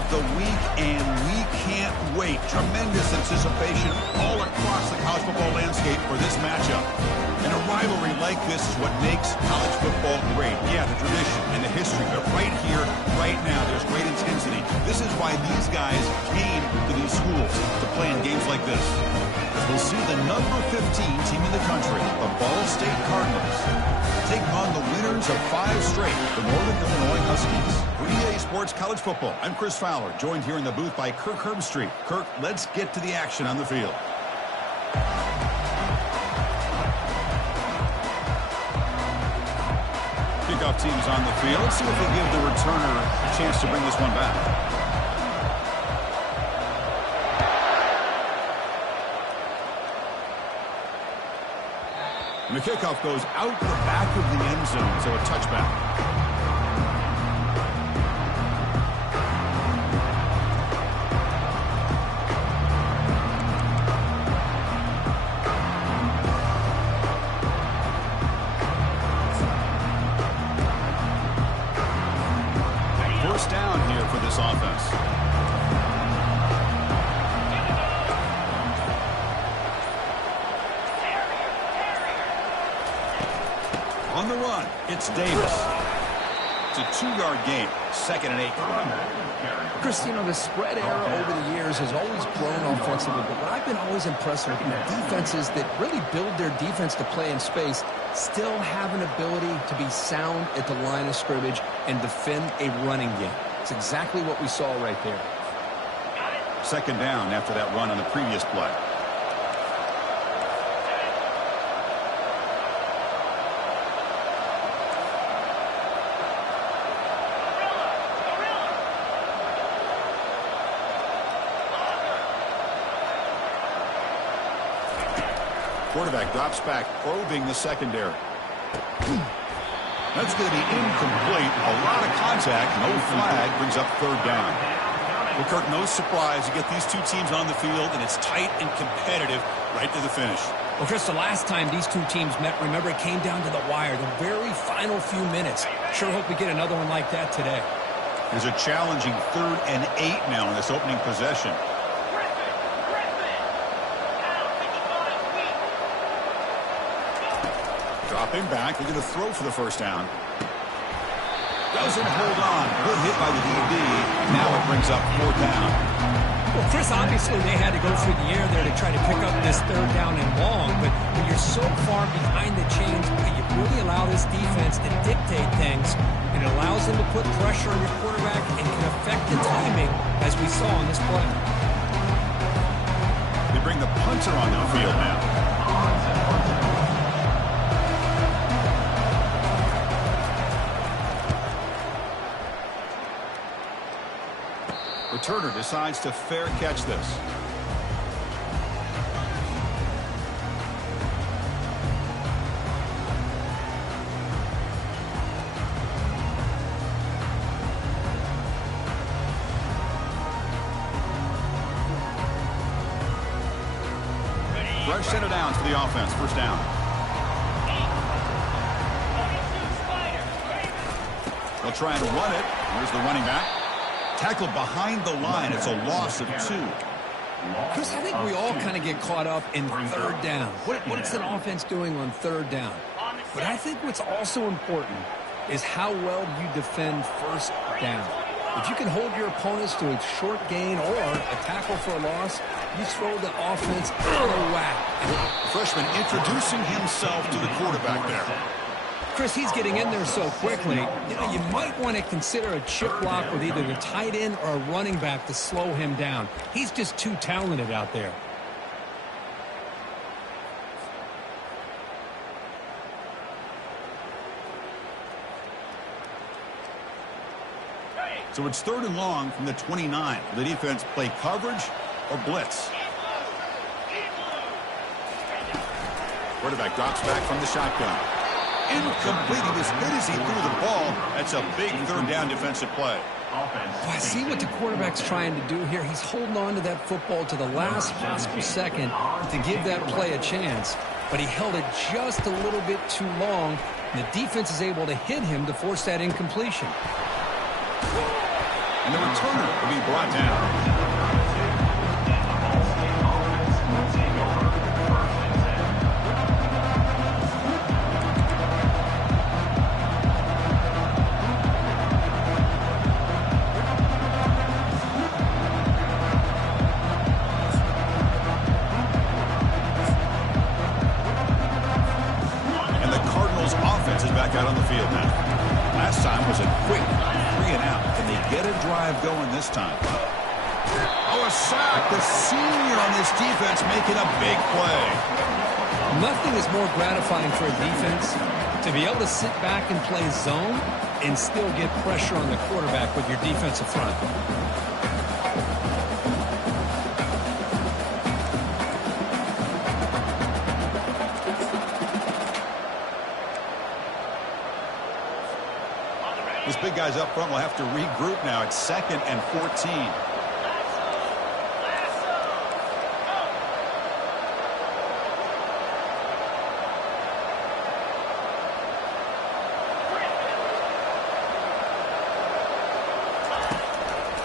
of the week, and we can't wait. Tremendous anticipation all across the college football landscape for this matchup. And a rivalry like this is what makes college football great. Yeah, the tradition and the history, but right here, right now, there's great intensity. This is why these guys came to these schools to play in games like this. We'll see the number 15 team in the country, the Ball State Cardinals, take on the winners of 5 straight, the Northern Illinois Huskies. For EA Sports College Football, I'm Chris Fowler, joined here in the booth by Kirk Herbstreit. Kirk, let's get to the action on the field. Kickoff team's on the field. Let's see if they give the returner a chance to bring this one back. And the kickoff goes out the back of the end zone, so a touchback. First down here for this offense. On the run, it's Davis. It's a 2-yard gain, 2nd and 8. Chris, you know, the spread era over the years has always grown offensively, but what I've been always impressed with, defenses that really build their defense to play in space still have an ability to be sound at the line of scrimmage and defend a running game. It's exactly what we saw right there. 2nd down after that run on the previous play. Quarterback drops back, probing the secondary. That's going to be incomplete. A lot of contact, no flag, brings up 3rd down. Well, Kirk, no surprise. You get these two teams on the field, and it's tight and competitive right to the finish. Well, Chris, the last time these two teams met, remember, it came down to the wire, the very final few minutes. Sure hope we get another one like that today. There's a challenging 3rd and 8 now in this opening possession. Dropping back, they're going to throw for the 1st down. Doesn't hold on. Good hit by the DB. Now it brings up 4th down. Well, Chris, obviously they had to go through the air there to try to pick up this 3rd down and long, but when you're so far behind the chains, you really allow this defense to dictate things, and it allows them to put pressure on your quarterback and can affect the timing, as we saw in this play. They bring the punter on the field now. Returner decides to fair catch this. Fresh set of downs for the offense. 1st down. They'll try and run it. Here's the running back. Tackled behind the line. It's a loss of 2. Chris, I think we all kind of get caught up in 3rd down. What's an offense doing on 3rd down? But I think what's also important is how well you defend 1st down. If you can hold your opponents to a short gain or a tackle for a loss, you throw the offense out of whack. Freshman introducing himself to the quarterback there. Chris, he's getting in there so quickly. You know, you might want to consider a chip block with either the tight end or a running back to slow him down. He's just too talented out there. So it's 3rd and long from the 29. The defense play coverage or blitz. Quarterback drops back from the shotgun. Incomplete. He was hit as he threw the ball. That's a big 3rd down defensive play. Well, I see what the quarterback's trying to do here. He's holding on to that football to the last possible second to give that play a chance. But he held it just a little bit too long, and the defense is able to hit him to force that incompletion. And the returner will be brought down. Out on the field now. Last time was a quick 3 and out. Can they get a drive going this time? Oh, a sack. The senior on this defense making a big play. Nothing is more gratifying for a defense to be able to sit back and play zone and still get pressure on the quarterback with your defensive front. These big guys up front will have to regroup now. It's 2nd and 14.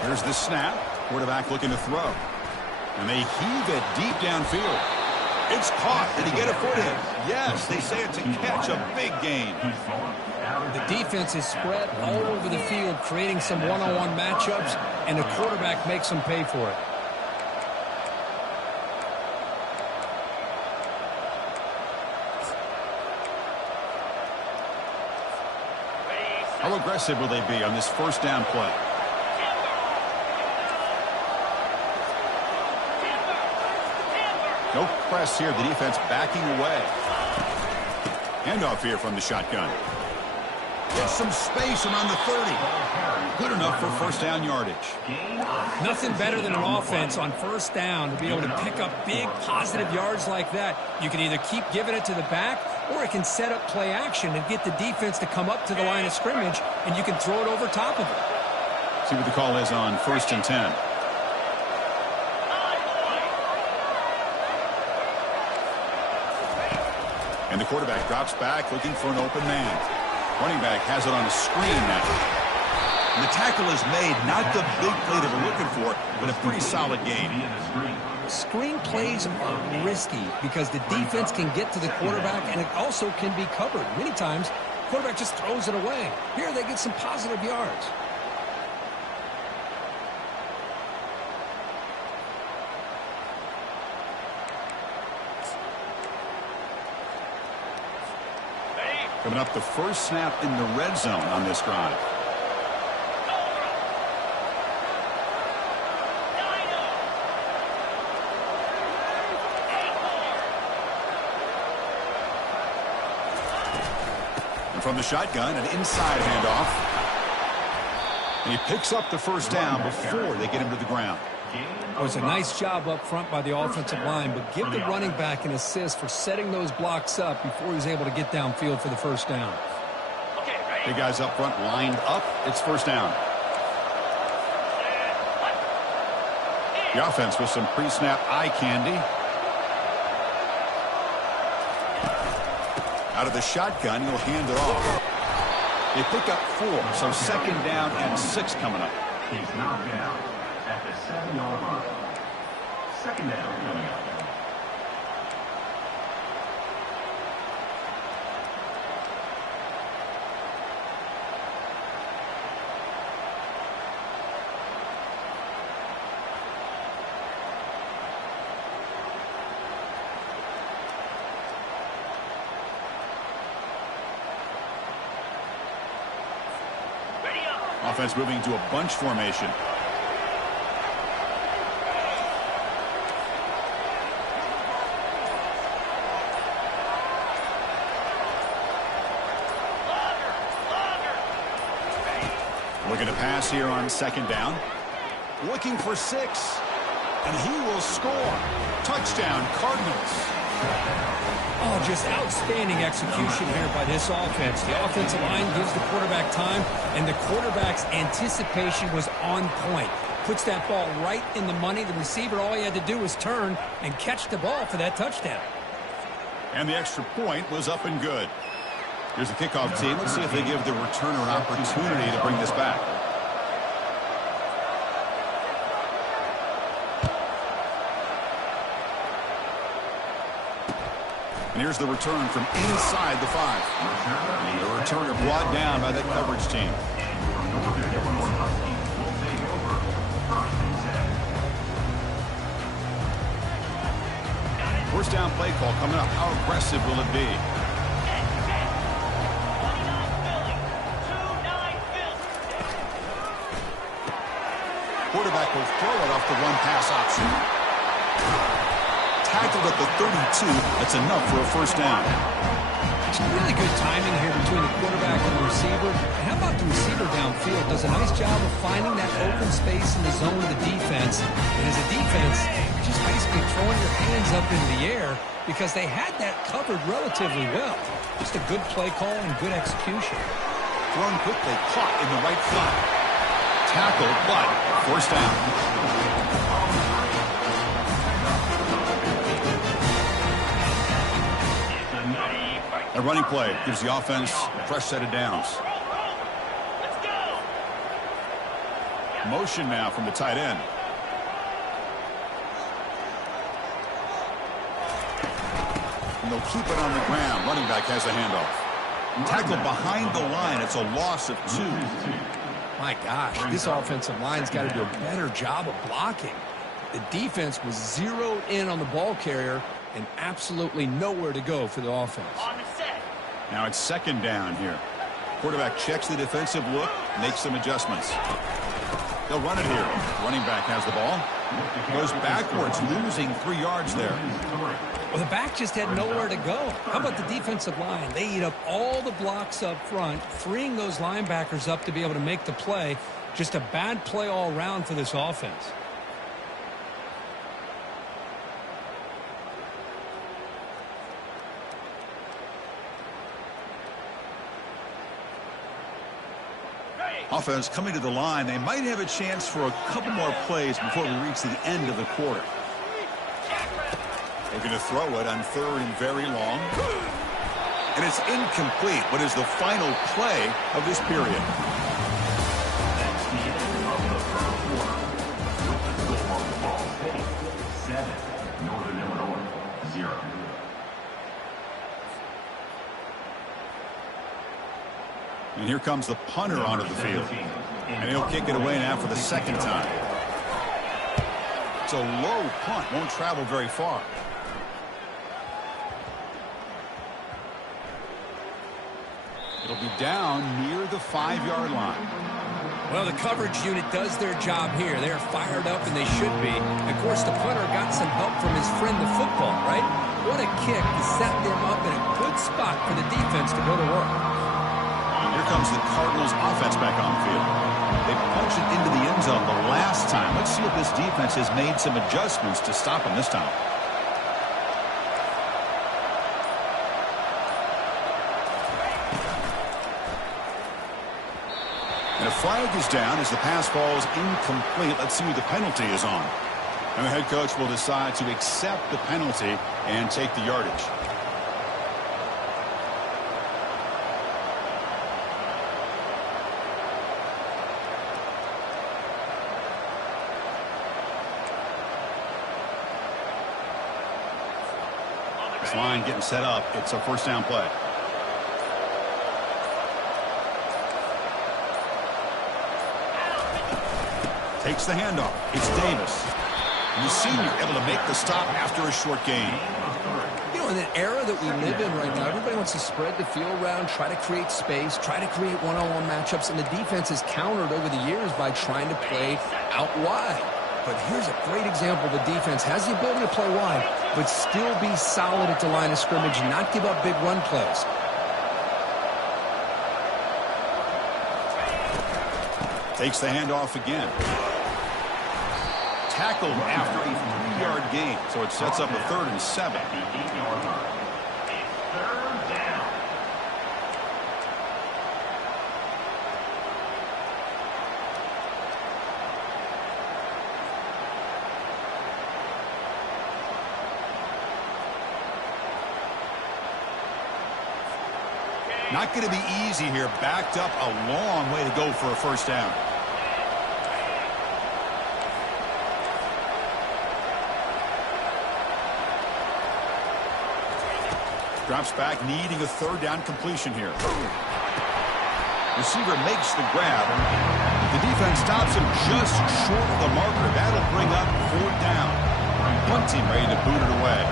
Here's the snap. Quarterback looking to throw. And they heave it deep downfield. It's caught. Did he get a foot in? Yes, they say it's a catch, a big gain. The defense is spread all over the field, creating some one-on-one matchups, and the quarterback makes them pay for it. How aggressive will they be on this first down play? No press here. The defense backing away. Handoff here from the shotgun. Gets some space around the 30. Good enough for first down yardage. Nothing better than an offense on first down to be able to pick up big positive yards like that. You can either keep giving it to the back, or it can set up play action and get the defense to come up to the line of scrimmage, and you can throw it over top of it. See what the call is on 1st and 10. And the quarterback drops back looking for an open man. Running back has it on a screen now. And the tackle is made, not the big play that we're looking for, but a pretty solid gain. Screen plays are risky because the defense can get to the quarterback, and it also can be covered. Many times, the quarterback just throws it away. Here they get some positive yards. Coming up, the first snap in the red zone on this drive. And from the shotgun, an inside handoff. And he picks up the first down before they get him to the ground. It was a nice job up front by the offensive line, but give the running back an assist for setting those blocks up before he was able to get downfield for the first down. Big guys up front lined up. It's first down. The offense with some pre-snap eye candy. Out of the shotgun, he'll hand it off. They pick up 4, so 2nd down and 6 coming up. He's knocked down at the 7-yard line. 2nd down coming up. Offense moving to a bunch formation. Looking to pass here on 2nd down. Looking for 6. And he will score. Touchdown, Cardinals. Oh, just outstanding execution here by this offense. The offensive line gives the quarterback time, and the quarterback's anticipation was on point. Puts that ball right in the money. The receiver, all he had to do was turn and catch the ball for that touchdown. And the extra point was up and good. Here's the kickoff team. Let's see if they give the returner an opportunity to bring this back. And here's the return from inside the 5. The returner brought down by that coverage team. First down play call coming up. How aggressive will it be? Quarterback will throw it off the one-pass option. Tackled at the 32. That's enough for a first down. It's really good timing here between the quarterback and the receiver. And how about the receiver downfield? Does a nice job of finding that open space in the zone of the defense. And as a defense, just basically throwing your hands up into the air because they had that covered relatively well. Just a good play call and good execution. Thrown quickly, caught in the right flat. Tackled, but first down. A running play gives the offense a fresh set of downs. Motion now from the tight end. And they'll keep it on the ground. Running back has the handoff. Tackled behind the line. It's a loss of 2. My gosh, this offensive line's got to do a better job of blocking. The defense was zeroed in on the ball carrier and absolutely nowhere to go for the offense. Now it's second down here. Quarterback checks the defensive look, makes some adjustments. They'll run it here. Running back has the ball. Goes backwards, losing 3 yards there. Well, the back just had nowhere to go. How about the defensive line? They eat up all the blocks up front, freeing those linebackers up to be able to make the play. Just a bad play all around for this offense. Offense coming to the line. They might have a chance for a couple more plays before we reach the end of the quarter. They're going to throw it on 3rd and very long. And it's incomplete. What is the final play of this period? And here comes the punter onto the field. And he'll kick it away now for the second time. It's a low punt. Won't travel very far. It'll be down near the 5-yard line. Well, the coverage unit does their job here. They're fired up, and they should be. Of course, the punter got some help from his friend, the football, right? What a kick to set them up in a good spot for the defense to go to work. Here comes the Cardinals offense back on the field. They punched it into the end zone the last time. Let's see if this defense has made some adjustments to stop them this time. And a flag is down as the pass falls incomplete. Let's see who the penalty is on. And the head coach will decide to accept the penalty and take the yardage. This line getting set up. It's a first down play. Takes the handoff. It's Davis. And the senior able to make the stop after a short gain. You know, in an era that we live in right now, everybody wants to spread the field around, try to create space, try to create one-on-one matchups, and the defense has countered over the years by trying to play out wide. But here's a great example. The defense has the ability to play wide, but still be solid at the line of scrimmage, not give up big run plays. Takes the handoff again. Tackled after a 3-yard gain, so it sets up a 3rd and 7. Not going to be easy here. Backed up a long way to go for a first down. Drops back, needing a third down completion here. Receiver makes the grab. The defense stops him just short of the marker. That'll bring up fourth down. One team ready to boot it away.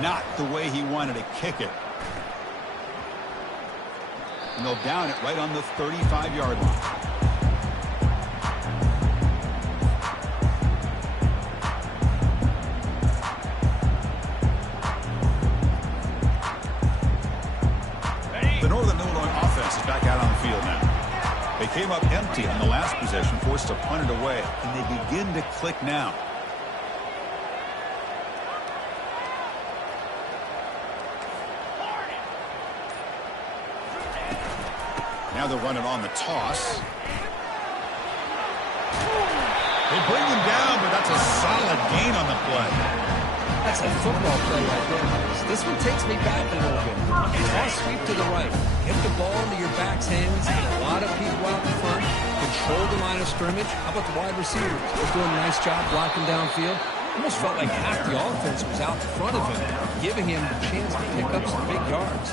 Not the way he wanted to kick it. And they'll down it right on the 35-yard line. The Northern Illinois offense is back out on the field now. They came up empty on the last possession, forced to punt it away, and they begin to click now. Now they're running on the toss. They bring him down, but that's a solid gain on the play. That's a football play right there. This one takes me back a little bit. Toss sweep to the right. Get the ball into your back's hands. A lot of people out in front. Control the line of scrimmage. How about the wide receivers? They're doing a nice job blocking downfield. Almost felt like half the offense was out in front of him, giving him the chance to pick up some big yards.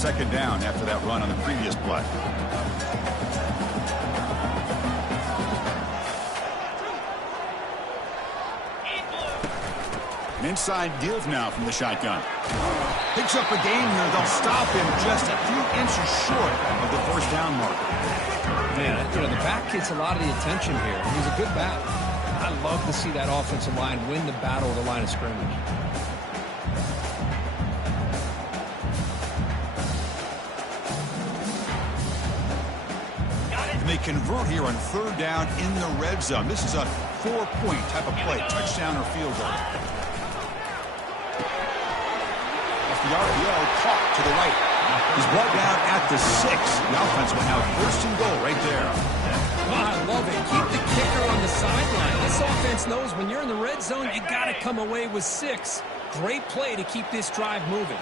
Second down after that run on the previous play. An inside give now from the shotgun. Picks up a gain here. They'll stop him just a few inches short of the first down marker. Man, the back gets a lot of the attention here. He's a good back. I love to see that offensive line win the battle of the line of scrimmage. And they convert here on third down in the red zone. This is a 4-point type of play, touchdown or field goal. Off the RPO, caught to the right. He's brought down at the 6. The offense will have first and goal right there. Oh, I love it. Keep the kicker on the sideline. This offense knows when you're in the red zone, you got to come away with 6. Great play to keep this drive moving.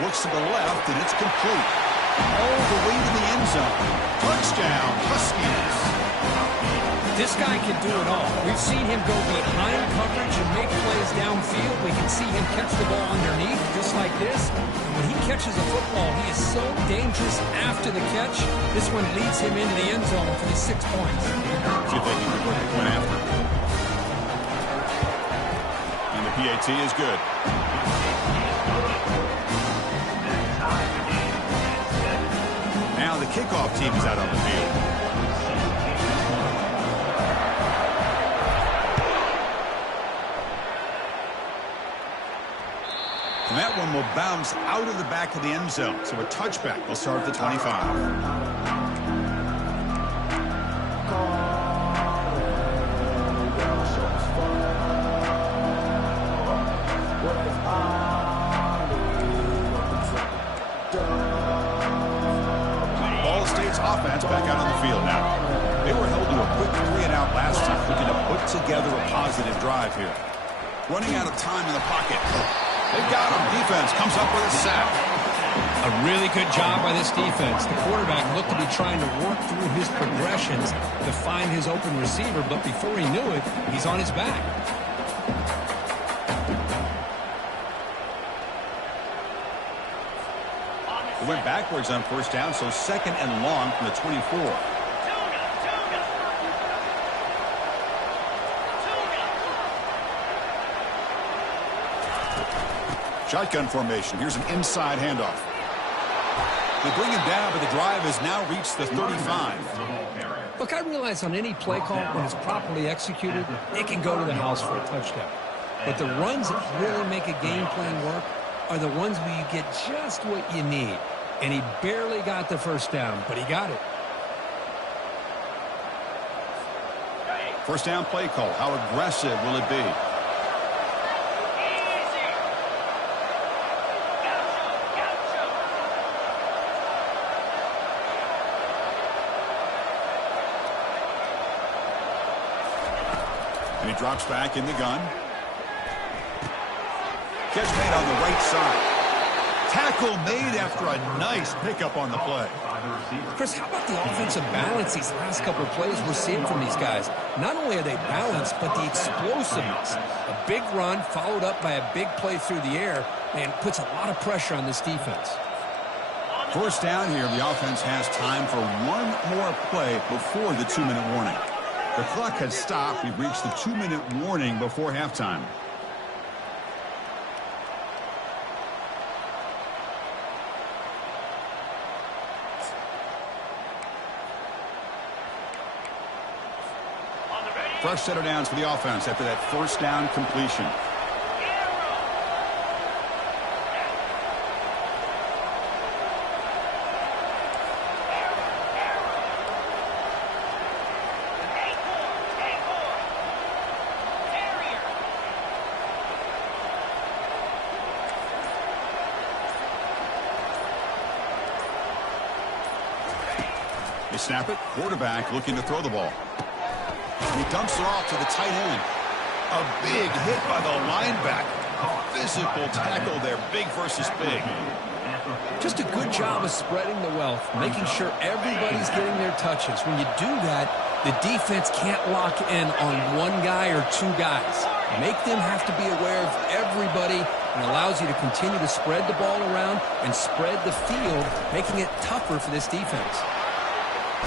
Looks to the left, and it's complete. All the way to the end zone. Touchdown, Huskies. This guy can do it all. We've seen him go behind coverage and make plays downfield. We can see him catch the ball underneath, just like this. When he catches a football, he is so dangerous after the catch. This one leads him into the end zone for the 6 points. See if they can convert the point after. And the PAT is good. Now the kickoff team is out on the field. And that one will bounce out of the back of the end zone. So a touchback will start at the 25. Offense back out on the field now. They were held to a quick 3-and-out last time, looking to put together a positive drive here. Running out of time in the pocket. They've got him. Defense comes up with a sack. A really good job by this defense. The quarterback looked to be trying to work through his progressions to find his open receiver, but before he knew it, he's on his back. It went backwards on first down, so second and long from the 24. Shotgun formation. Here's an inside handoff. They bring him down, but the drive has now reached the 35. Look, I realize on any play call, when it's properly executed, it can go to the house for a touchdown. But the runs that really make a game plan work are the ones where you get just what you need. And he barely got the first down, but he got it. First down play call. How aggressive will it be? And he drops back in the gun. Catch made on the right side. Tackle made after a nice pickup on the play. Chris, how about the offensive balance these last couple of plays we're seeing from these guys? Not only are they balanced, but the explosiveness. A big run followed up by a big play through the air, and puts a lot of pressure on this defense. First down here, the offense has time for one more play before the 2-minute warning. The clock has stopped. We've reached the 2-minute warning before halftime. Fresh set of downs for the offense after that first down completion. They snap it. Quarterback looking to throw the ball. He dumps it off to the tight end. A big hit by the linebacker. A physical tackle there, big versus big. Just a good job of spreading the wealth, making sure everybody's getting their touches. When you do that, the defense can't lock in on one guy or two guys. Make them have to be aware of everybody, and allows you to continue to spread the ball around and spread the field, making it tougher for this defense.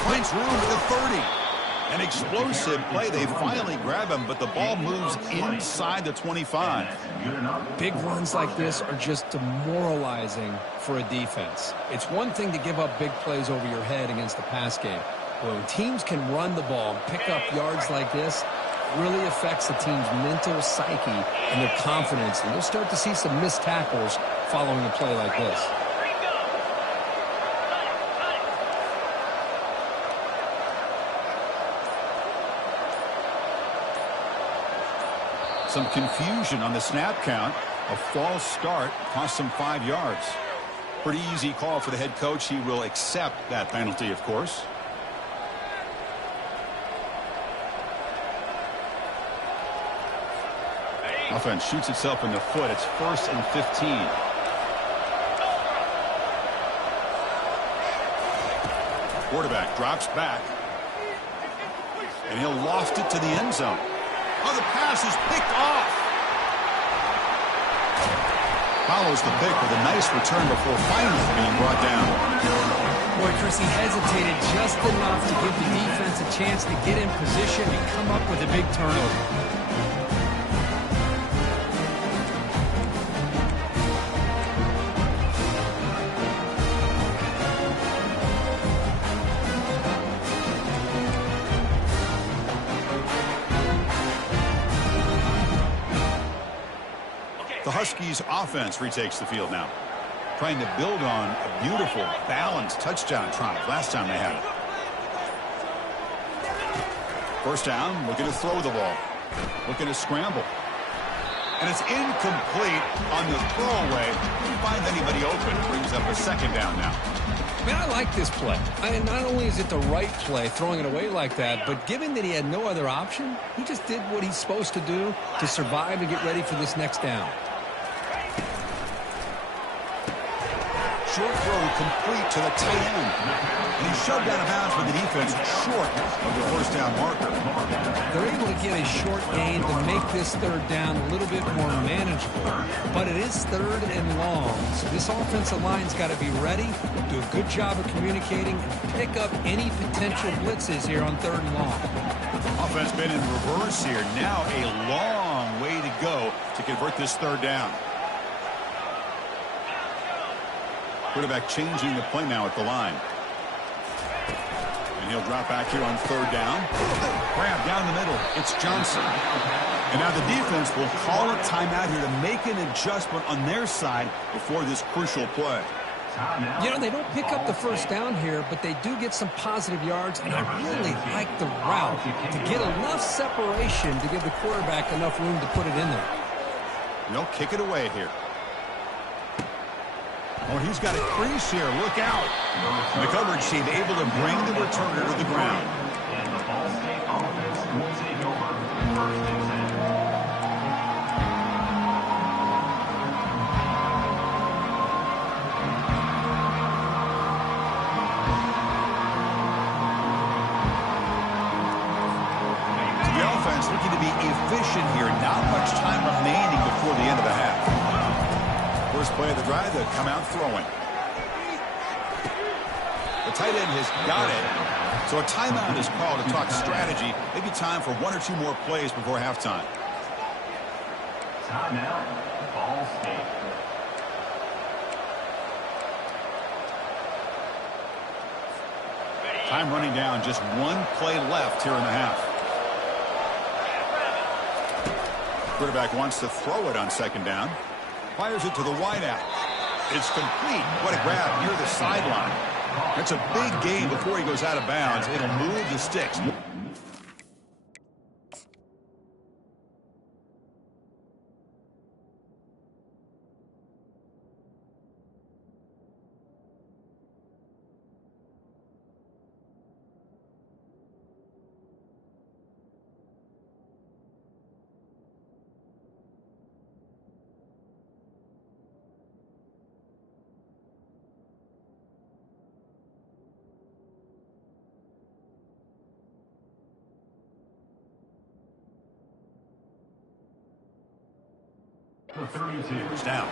Finds room at the 30. An explosive play. They finally grab him, but the ball moves inside the 25. Big runs like this are just demoralizing for a defense. It's one thing to give up big plays over your head against the pass game. But when teams can run the ball and pick up yards like this, it really affects the team's mental psyche and their confidence. And you'll start to see some missed tackles following a play like this. Some confusion on the snap count. A false start cost him 5 yards. Pretty easy call for the head coach. He will accept that penalty, of course. Offense shoots itself in the foot. It's 1st and 15. Quarterback drops back. And he'll loft it to the end zone. Oh, the pass is picked off. Follows the pick with a nice return before finally being brought down. Boy, Chris, he hesitated just enough to give the defense a chance to get in position and come up with a big turnover. The Huskies offense retakes the field now, trying to build on a beautiful, balanced touchdown triumph last time they had it. First down, looking to throw the ball, looking to scramble. And it's incomplete on the throwaway. He finds anybody open, brings up a second down now. Man, I like this play. Not only is it the right play, throwing it away like that, but given that he had no other option, he just did what he's supposed to do to survive and get ready for this next down. Short throw complete to the tight end. And he's shoved out of bounds with the defense short of the first down marker. They're able to get a short gain to make this third down a little bit more manageable. But it is 3rd and long, so this offensive line's got to be ready, do a good job of communicating, and pick up any potential blitzes here on 3rd and long. Offense been in reverse here. Now a long way to go to convert this 3rd down. Quarterback changing the play now at the line. And he'll drop back here on 3rd down. Grab down the middle. It's Johnson. And now the defense will call a timeout here to make an adjustment on their side before this crucial play. You know, they don't pick up the first down here, but they do get some positive yards, and I really like the route to get enough separation to give the quarterback enough room to put it in there. They'll kick it away here. Oh, he's got a crease here. Look out. The coverage team able to bring the returner to the ground. And the Ball State offense will take over 1st and 10. defense looking to be efficient here. Not much time remaining before the end of the half. First play of the drive, they'll come out throwing. The tight end has got it. So a timeout is called to talk strategy. Maybe time for one or two more plays before halftime. Timeout, Ball State. Time running down, just one play left here in the half. Quarterback wants to throw it on second down. Fires it to the wideout. It's complete. What a grab near the sideline. That's a big gain before he goes out of bounds. It'll move the sticks. The 32. It's down.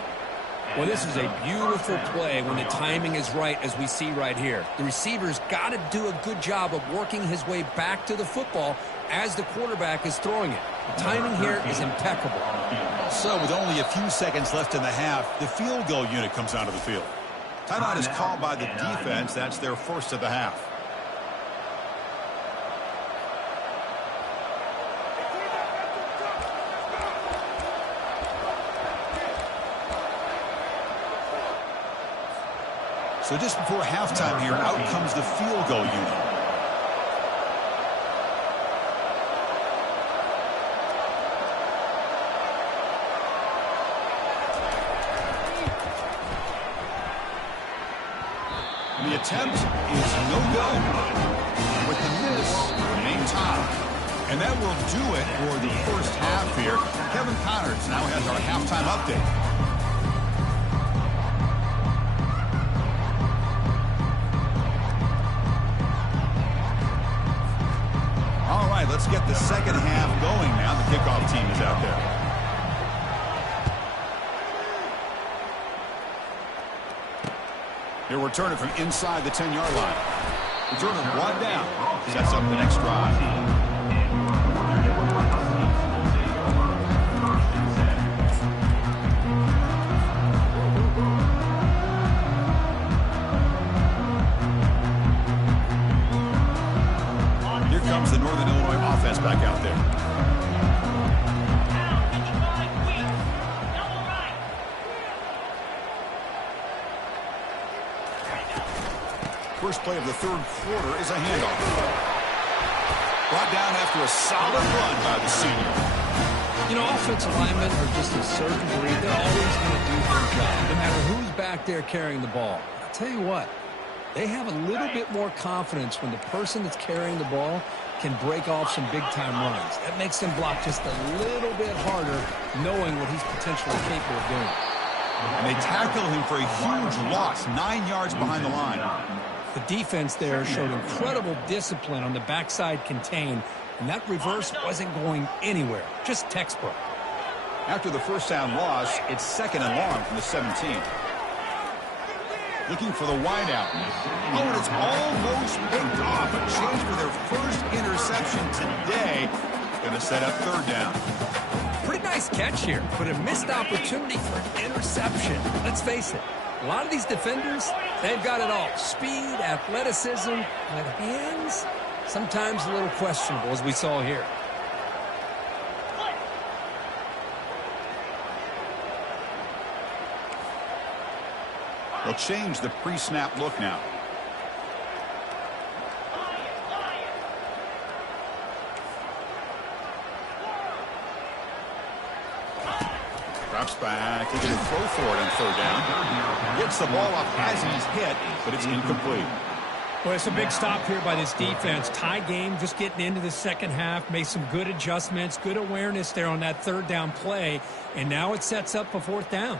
Well, this is a beautiful play when the timing is right, as we see right here. The receiver's got to do a good job of working his way back to the football as the quarterback is throwing it. The timing here is impeccable. So with only a few seconds left in the half, the field goal unit comes out of the field. Timeout is called by the defense. That's their first of the half. So just before halftime here, out comes the field goal unit. The attempt is no good. With the miss, remain tie. And that will do it for the first half here. Kevin Connors now has our halftime update. Let's get the second half going now. The kickoff team is out there. He'll return it from inside the 10-yard line. Return it one down. Sets up the next drive. The Northern Illinois offense back out there. First play of the third quarter is a handoff. Brought down after a solid run by the senior. You know, offensive linemen are just a certain breed. They're always going to do their job, no matter who's back there carrying the ball. I'll tell you what, they have a little bit more confidence when the person that's carrying the ball can break off some big-time runs. That makes them block just a little bit harder, knowing what he's potentially capable of doing. And they tackle him for a huge loss, 9 yards behind the line. The defense there showed incredible discipline on the backside contain, and that reverse wasn't going anywhere, just textbook. After the first down loss, it's second and long from the 17. Looking for the wideout. Oh, and it's almost picked off. A chance for their first interception today. Going to set up third down. Pretty nice catch here, but a missed opportunity for an interception. Let's face it, a lot of these defenders, they've got it all. Speed, athleticism, but hands, sometimes a little questionable, as we saw here. They'll change the pre-snap look now. Drops back. He can throw for it on third down. Gets the ball up as he's hit, but it's incomplete. Well, it's a big stop here by this defense. Tie game, just getting into the second half. Made some good adjustments, good awareness there on that third down play. And now it sets up a fourth down.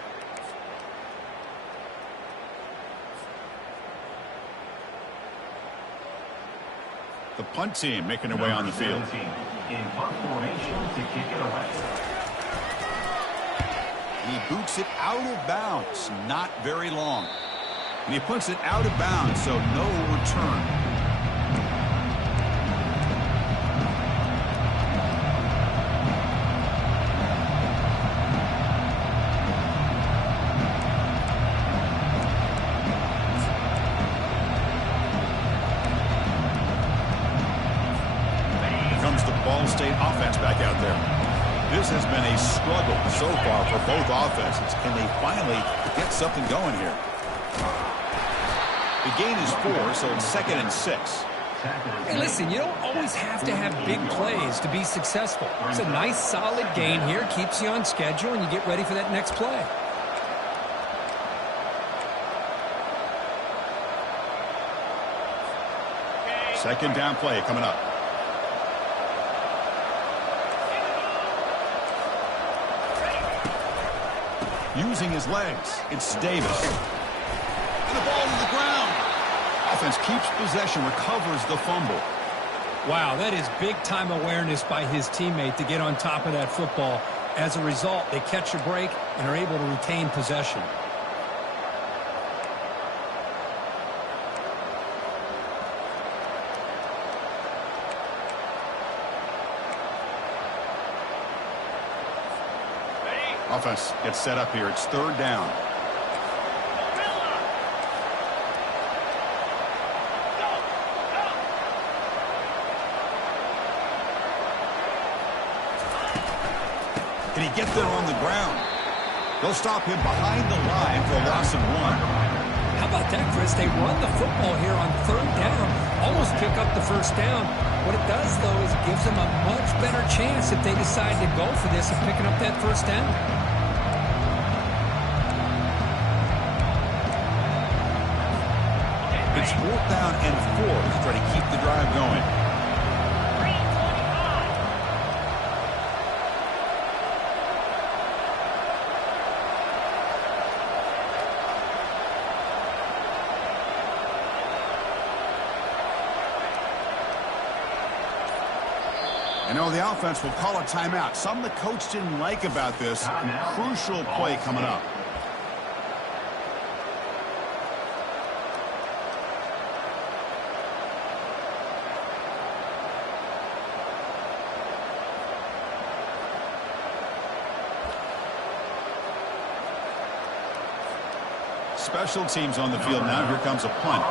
The punt team making their way on the field. in punt formation to kick it away. He boots it out of bounds. Not very long. And he puts it out of bounds, so no return. Ball State offense back out there. This has been a struggle so far for both offenses. Can they finally get something going here? The gain is 4, so it's 2nd and 6. Hey, listen, you don't always have to have big plays to be successful. It's a nice, solid gain here. Keeps you on schedule, and you get ready for that next play. Second down play coming up. Using his legs, it's Davis. And the ball to the ground. Offense keeps possession, recovers the fumble. Wow, that is big-time awareness by his teammate to get on top of that football. As a result, they catch a break and are able to retain possession. Offense gets set up here. It's 3rd down. Can he get there on the ground? They'll stop him behind the line for a loss of 1. How about that, Chris? They run the football here on 3rd down, almost pick up the 1st down. What it does, though, is it gives them a much better chance if they decide to go for this of picking up that 1st down. It's 4th down and 4 to try to keep the drive going. You know, the offense will call a timeout. Something the coach didn't like about this. Crucial play coming up. Special teams on the field now. Here comes a punt.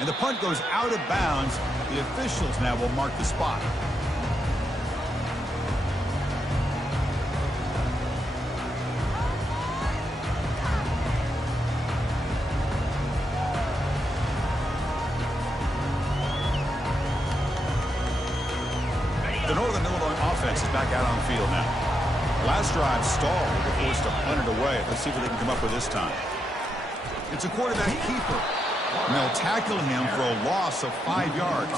And the punt goes out of bounds. The officials now will mark the spot. The Northern Illinois offense is back out on the field now. Last drive stalled. They were forced to punt it away. Let's see what they can come up with this time. It's a quarterback keeper. And they'll tackle him for a loss of 5 yards.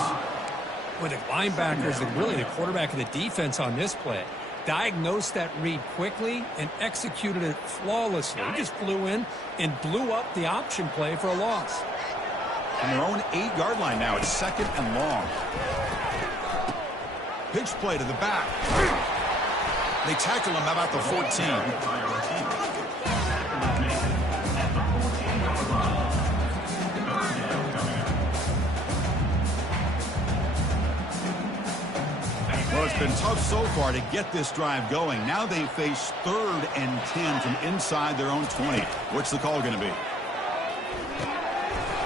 With the linebackers and really the quarterback of the defense on this play, diagnosed that read quickly and executed it flawlessly. He just flew in and blew up the option play for a loss. On their own 8-yard line now, it's 2nd and long. Pitch play to the back. They tackle him about the 14. Well, it's been tough so far to get this drive going. Now they face 3rd and 10 from inside their own 20. What's the call going to be?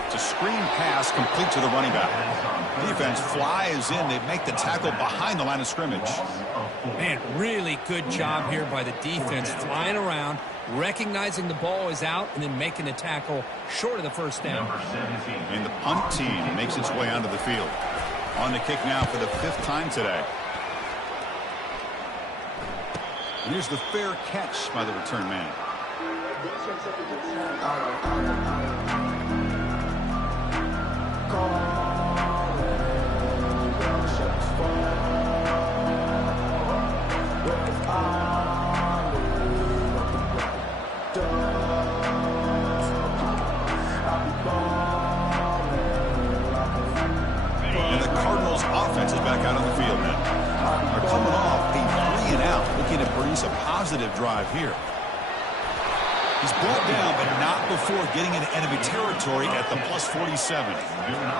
It's a screen pass complete to the running back. Defense flies in. They make the tackle behind the line of scrimmage. Man, really good job here by the defense, flying around, recognizing the ball is out, and then making the tackle short of the 1st down. And the punt team makes its way onto the field. On the kick now for the 5th time today. And here's the fair catch by the return man. defense is back out on the field now. They're coming off a 3-and-out, looking to produce a positive drive here. He's brought down, but not before getting into enemy territory at the plus 47.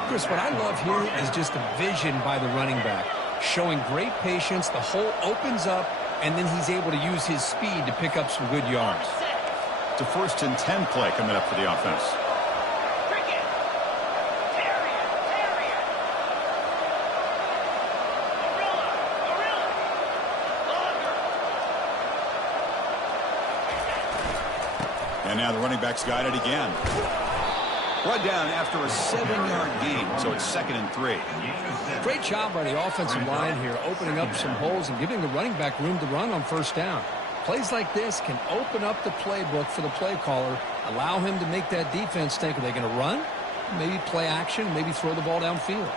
Chris, what I love here is just the vision by the running back. Showing great patience, the hole opens up, and then he's able to use his speed to pick up some good yards. It's a 1st and 10 play coming up for the offense. And now the running back's got it again. Brought down after a 7-yard gain, so it's 2nd and 3. Great job by the offensive line here, opening up some holes and giving the running back room to run on 1st down. Plays like this can open up the playbook for the play caller, allow him to make that defense think, are they going to run? Maybe play action, maybe throw the ball downfield.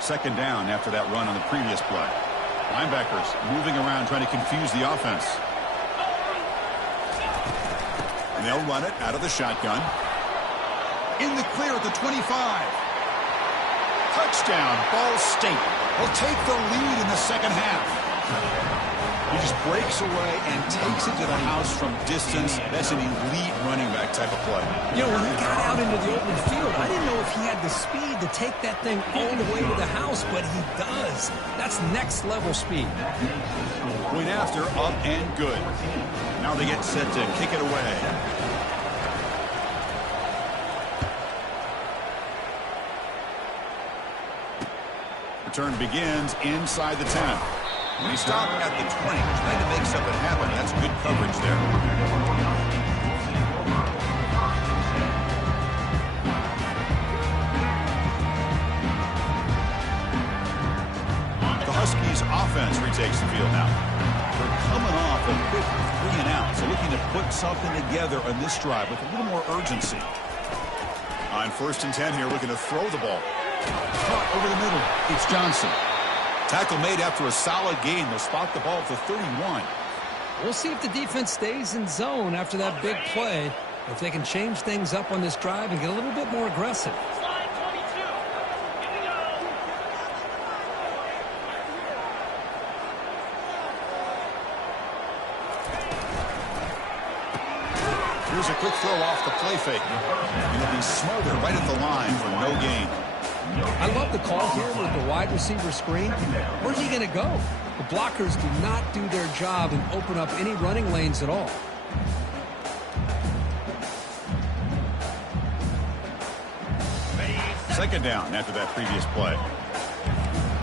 Second down after that run on the previous play. Linebackers moving around trying to confuse the offense. And they'll run it out of the shotgun. In the clear at the 25. Touchdown, Ball State. Will take the lead in the second half. He just breaks away and takes it to the house from distance. That's an elite running back type of play. You know, when he got out into the open field, I didn't know if he had the speed to take that thing all the way to the house, but he does. That's next level speed. Going after, up and good. Now they get set to kick it away. Return begins inside the 10. When he stopped at the 20, trying to make something happen. That's good coverage there. The Huskies offense retakes the field now. They're coming off a quick 3-and-out, so looking to put something together on this drive with a little more urgency. On 1st and 10 here, looking to throw the ball. Caught over the middle. It's Johnson. Tackle made after a solid gain. They'll spot the ball at the 31. We'll see if the defense stays in zone after that big play. If they can change things up on this drive and get a little bit more aggressive. Here's a quick throw off the play fake. And it'll be smothered right at the line for no gain. I love the call here with the wide receiver screen. Where's he going to go? The blockers do not do their job and open up any running lanes at all. Second down after that previous play.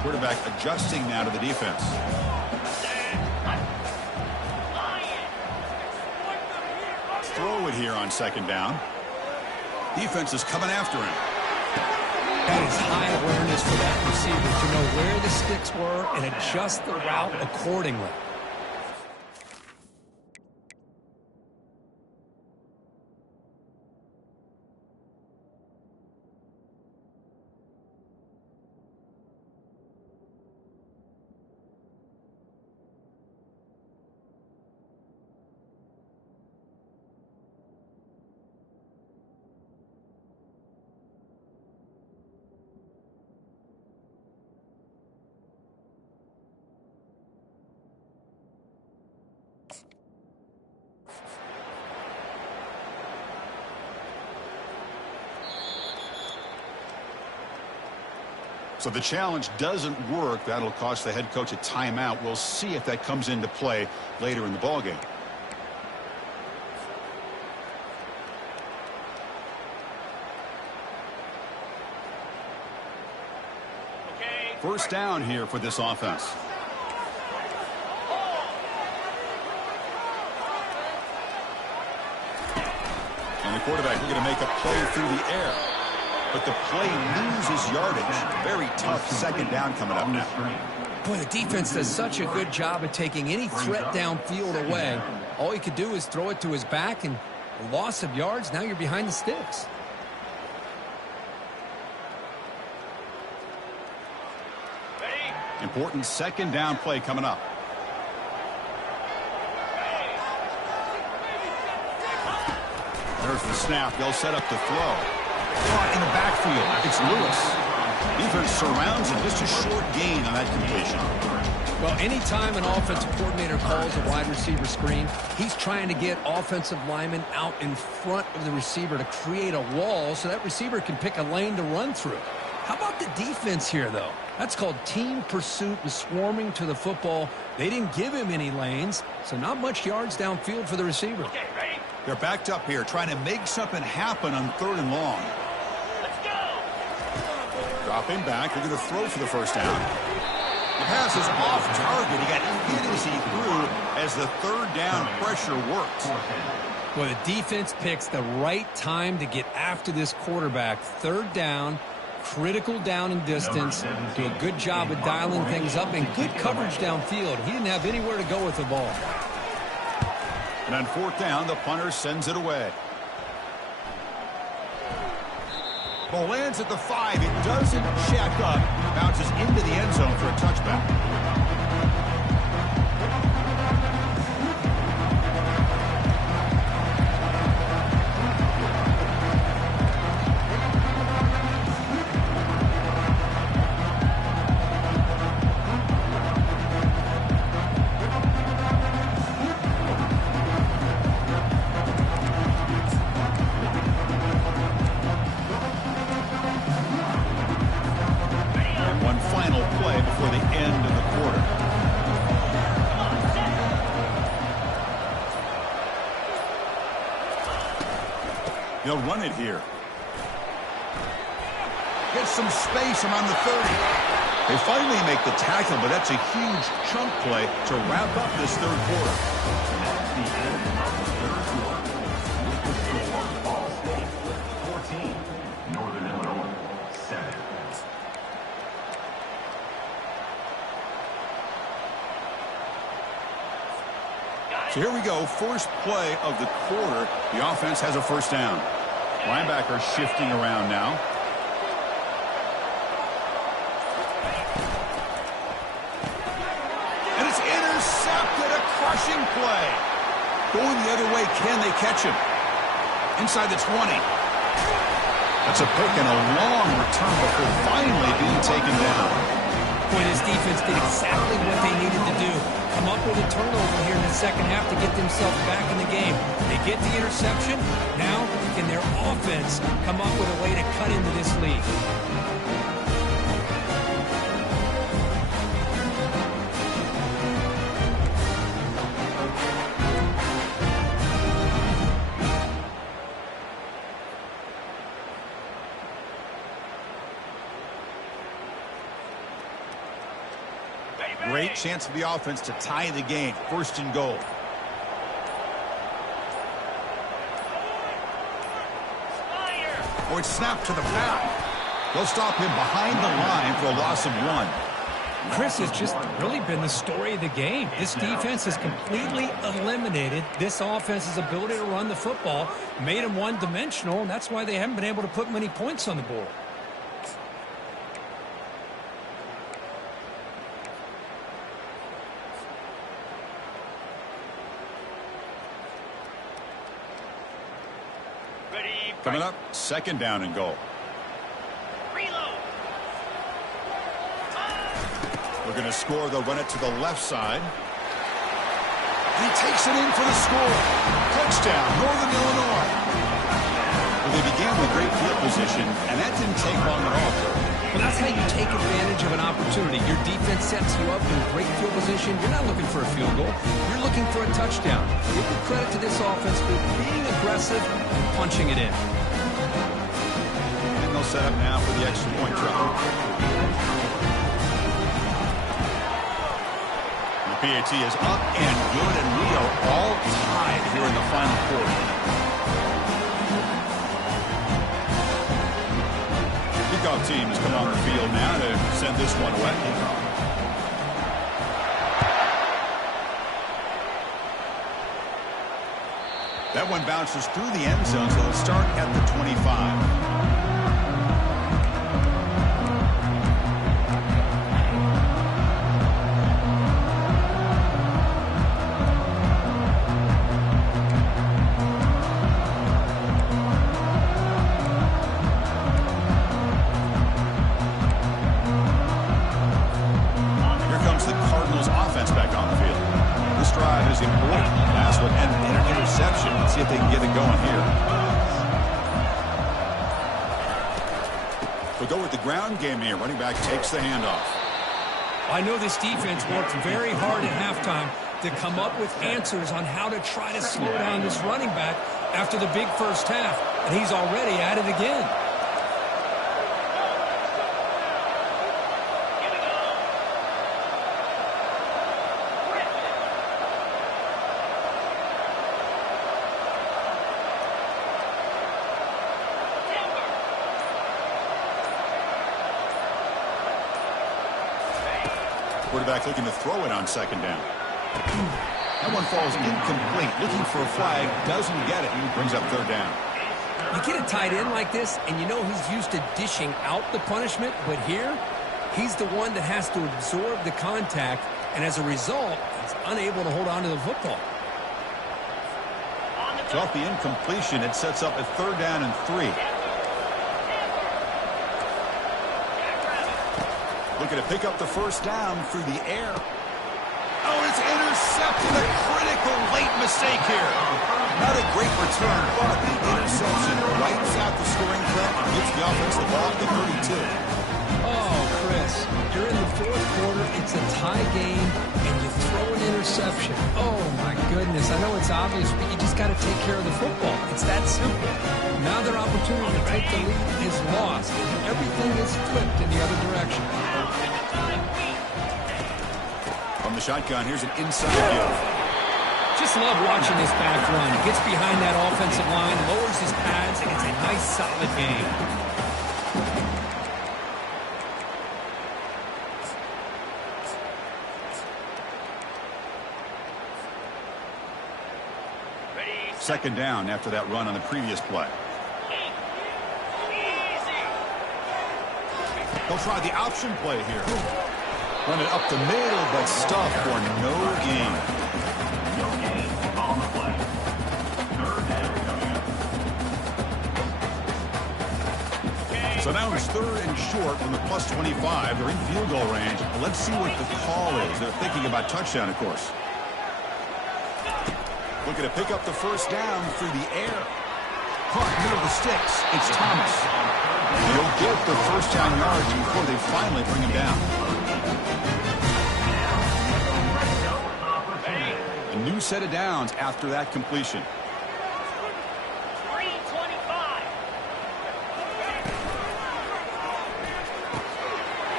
Quarterback adjusting now to the defense. Throw it here on 2nd down. Defense is coming after him. That is high awareness for that receiver to know where the sticks were and adjust the route accordingly. So the challenge doesn't work. That'll cost the head coach a timeout. We'll see if that comes into play later in the ballgame. First down here for this offense. And the quarterback looking to make a play through the air. But the play loses yardage. Very tough second down coming up now. Boy, the defense does such a good job of taking any threat downfield away. All he could do is throw it to his back, and a loss of yards, now you're behind the sticks. Important second down play coming up. There's the snap. They'll set up the throw. Caught in the backfield. It's Lewis. Defense surrounds him. Just a short gain on that completion. Well, anytime an offensive coordinator calls a wide receiver screen, he's trying to get offensive linemen out in front of the receiver to create a wall so that receiver can pick a lane to run through. How about the defense here, though? That's called team pursuit and swarming to the football. They didn't give him any lanes, so not much yards downfield for the receiver. Okay, ready? They're backed up here, trying to make something happen on 3rd and long. Let's go! Dropping back. They're going to throw for the first down. The pass is off target. He got hit as he threw as the 3rd down pressure worked. Well, the defense picks the right time to get after this quarterback. 3rd down, critical down and distance. Do a good job of dialing things up and good coverage downfield. He didn't have anywhere to go with the ball. And on 4th down, the punter sends it away. Ball lands at the 5. It doesn't check up. Bounces into the end zone for a touchback. They'll run it here. Get some space around the 30. They finally make the tackle, but that's a huge chunk play to wrap up this 3rd quarter. That's the end of the 3rd quarter. The score, Ball State 14, Northern Illinois 7. So here we go, first play of the quarter. The offense has a first down. Linebacker shifting around now. And it's intercepted, a crushing play. Going the other way, can they catch him? Inside the 20. That's a pick and a long return before finally being taken down. Boy, this defense did exactly what they needed to do. Come up with a turnover here in the second half to get themselves back in the game. They get the interception. Now, can their offense come up with a way to cut into this lead? Great chance for the offense to tie the game. 1st and goal. Or it's snapped to the back. They'll stop him behind the line for a loss of 1. Chris, has just really been the story of the game. This defense has completely eliminated this offense's ability to run the football, made them one-dimensional, and that's why they haven't been able to put many points on the board. Coming up, 2nd down and goal. Reload. We're going to score. They'll run it to the left side. And he takes it in for the score. Touchdown, Northern Illinois. Well, they began with great field position, and that didn't take long at all. Well, that's how you take advantage of an opportunity. Your defense sets you up in great field position. You're not looking for a field goal. You're looking for a touchdown. Give the credit to this offense for being aggressive and punching it in. And they'll set up now for the extra point try. The PAT is up and good, and we are all tied here in the final quarter. Kickoff team has come on the field now to send this one away. That one bounces through the end zone, so it'll start at the 25. interception. Let's see if they can get it going here. We'll go with the ground game here. Running back takes the handoff. I know this defense worked very hard at halftime to come up with answers on how to try to slow down this running back after the big first half, and he's already at it again. Quarterback looking to throw it on second down. That one falls incomplete. Looking for a flag. Doesn't get it. Brings up third down. You get a tight end like this, and you know he's used to dishing out the punishment, but here, he's the one that has to absorb the contact, and as a result, he's unable to hold on to the football. So off the incompletion, it sets up a third down and 3. Looking to pick up the first down through the air. Oh, it's intercepted. A critical late mistake here. Not a great return, but the interception wipes out the scoring threat and gives the offense the ball at the 32. Oh, Chris, you're in the fourth quarter. It's a tie game, and you throw an interception. Oh, my goodness. I know it's obvious, but you just got to take care of the football. It's that simple. Now their opportunity to take the lead is lost, and everything is flipped in the other direction. From the shotgun, here's an inside view. Just love watching this back run. He gets behind that offensive line, lowers his pads, and it's a nice, solid game. Second down after that run on the previous play. They'll try the option play here. Run it up the middle, but stuffed for no gain. No gain on the play. Third down coming up. So now it's third and short from the plus 25. They're in field goal range. Let's see what the call is. They're thinking about touchdown, of course. Looking to pick up the first down through the air. Caught middle of the sticks. It's Thomas. He'll get the first down yards before they finally bring him down. A new set of downs after that completion.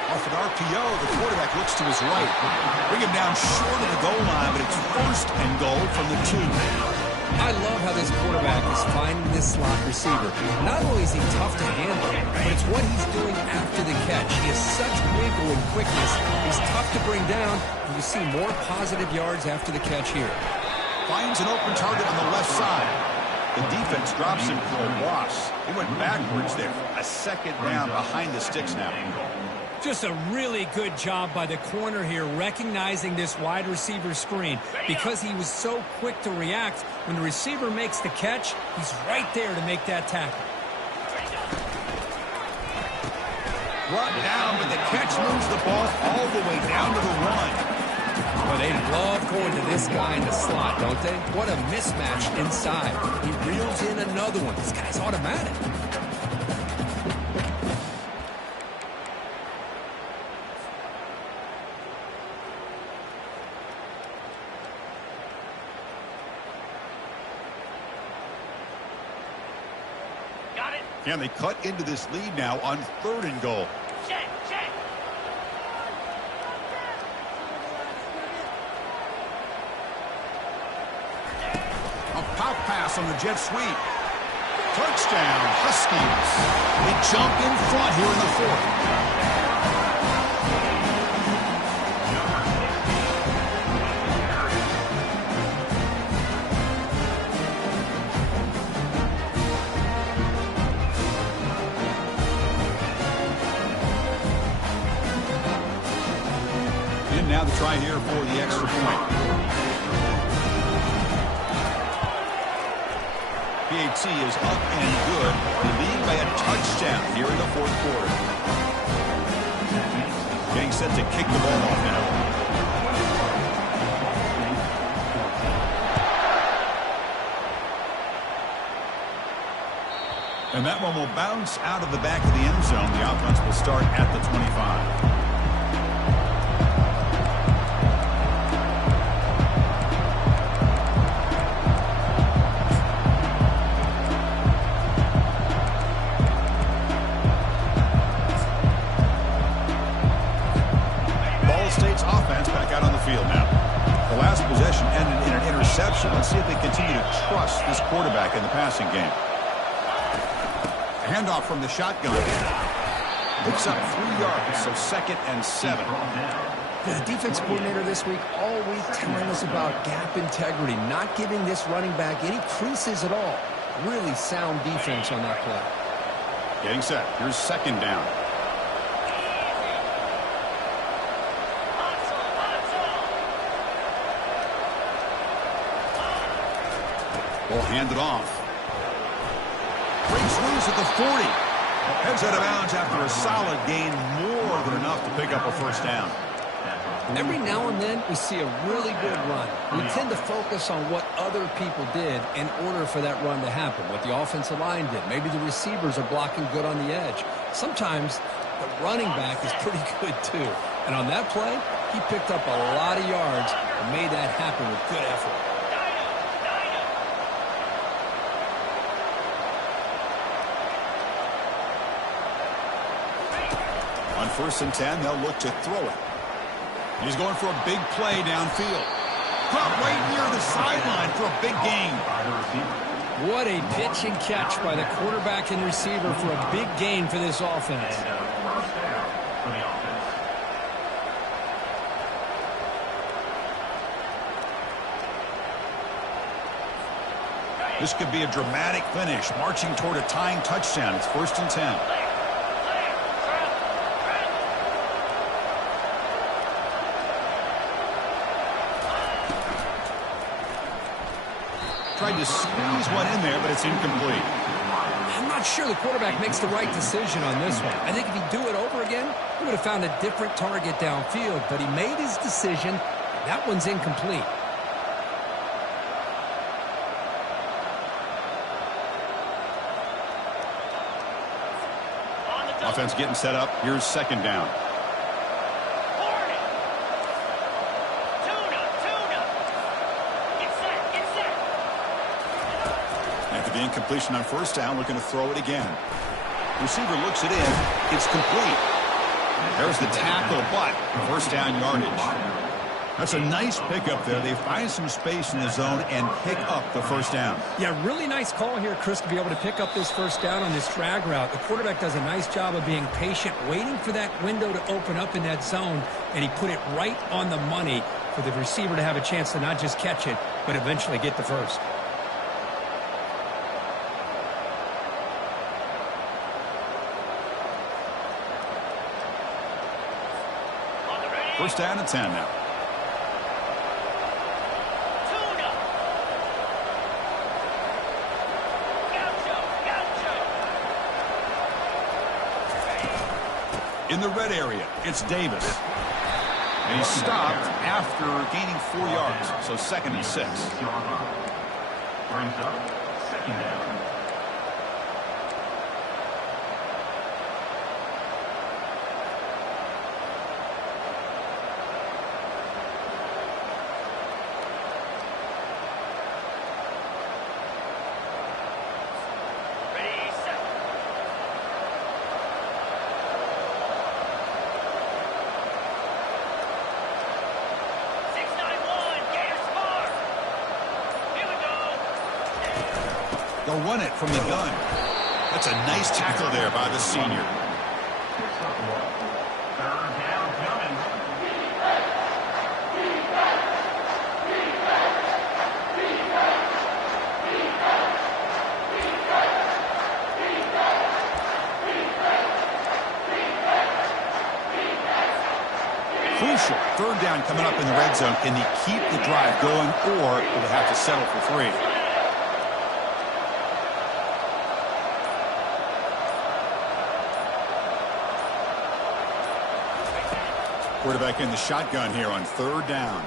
Off an RPO, the quarterback looks to his right. Bring him down short of the goal line, but it's first and goal from the 2. I love how this quarterback is finding this slot receiver. Not only is he tough to handle, but it's what he's doing after the catch. He has such wiggle and quickness. He's tough to bring down, and you see more positive yards after the catch here. Finds an open target on the left side. The defense drops him for a loss. He went backwards there. A second down behind the sticks now. Just a really good job by the corner here, recognizing this wide receiver screen. Because he was so quick to react, when the receiver makes the catch, he's right there to make that tackle. Brought down, but the catch moves the ball all the way down to the 1. Well, they love going to this guy in the slot, don't they? What a mismatch inside. He reels in another one. This guy's automatic. And they cut into this lead now on third and goal. Check. A pop pass on the jet sweep. Touchdown, Huskies. They jump in front here in the 4th. Now the try here for the extra point. PAT is up and good. They lead by a touchdown here in the 4th quarter. Getting set to kick the ball off now. And that one will bounce out of the back of the end zone. The offense will start at the 25. State's offense back out on the field now. The last possession ended in an interception. Let's see if they continue to trust this quarterback in the passing game. A handoff from the shotgun. Picks up 3 yards, so 2nd and 7. The defense coordinator this week all week telling us about gap integrity, not giving this running back any creases at all. Really sound defense on that play. Getting set. Here's 2nd down. Will hand it off. Breaks loose at the 40. Heads out of bounds after a solid gain, more than enough to pick up a first down. Every now and then we see a really good run. We tend to focus on what other people did in order for that run to happen, what the offensive line did. Maybe the receivers are blocking good on the edge. Sometimes the running back is pretty good too. And on that play, he picked up a lot of yards and made that happen with good effort. On 1st and 10, they'll look to throw it. He's going for a big play downfield. Caught right near the sideline for a big gain. What a pitch and catch by the quarterback and receiver for a big gain for this offense. This could be a dramatic finish, marching toward a tying touchdown. It's 1st and 10. Tried to squeeze one in there, but it's incomplete. I'm not sure the quarterback makes the right decision on this one. I think if he'd do it over again, he would have found a different target downfield, but he made his decision. That one's incomplete. Offense getting set up. Here's 2nd down. After the incompletion on 1st down, looking to throw it again. Receiver looks it in. It's complete. There's the tackle, but 1st down yardage. That's a nice pickup there. They find some space in the zone and pick up the 1st down. Yeah, really nice call here, Chris, to be able to pick up this 1st down on this drag route. The quarterback does a nice job of being patient, waiting for that window to open up in that zone, and he put it right on the money for the receiver to have a chance to not just catch it, but eventually get the first. First down and 10 now. In the red area, it's Davis. And he's stopped after gaining 4 yards, so 2nd and 6. Brings up 2nd down. They'll run it from the gun. That's a nice tackle there by the senior. Crucial. 3rd down coming up in the red zone. Can they keep the drive going, or will they have to settle for 3? Quarterback in the shotgun here on 3rd down.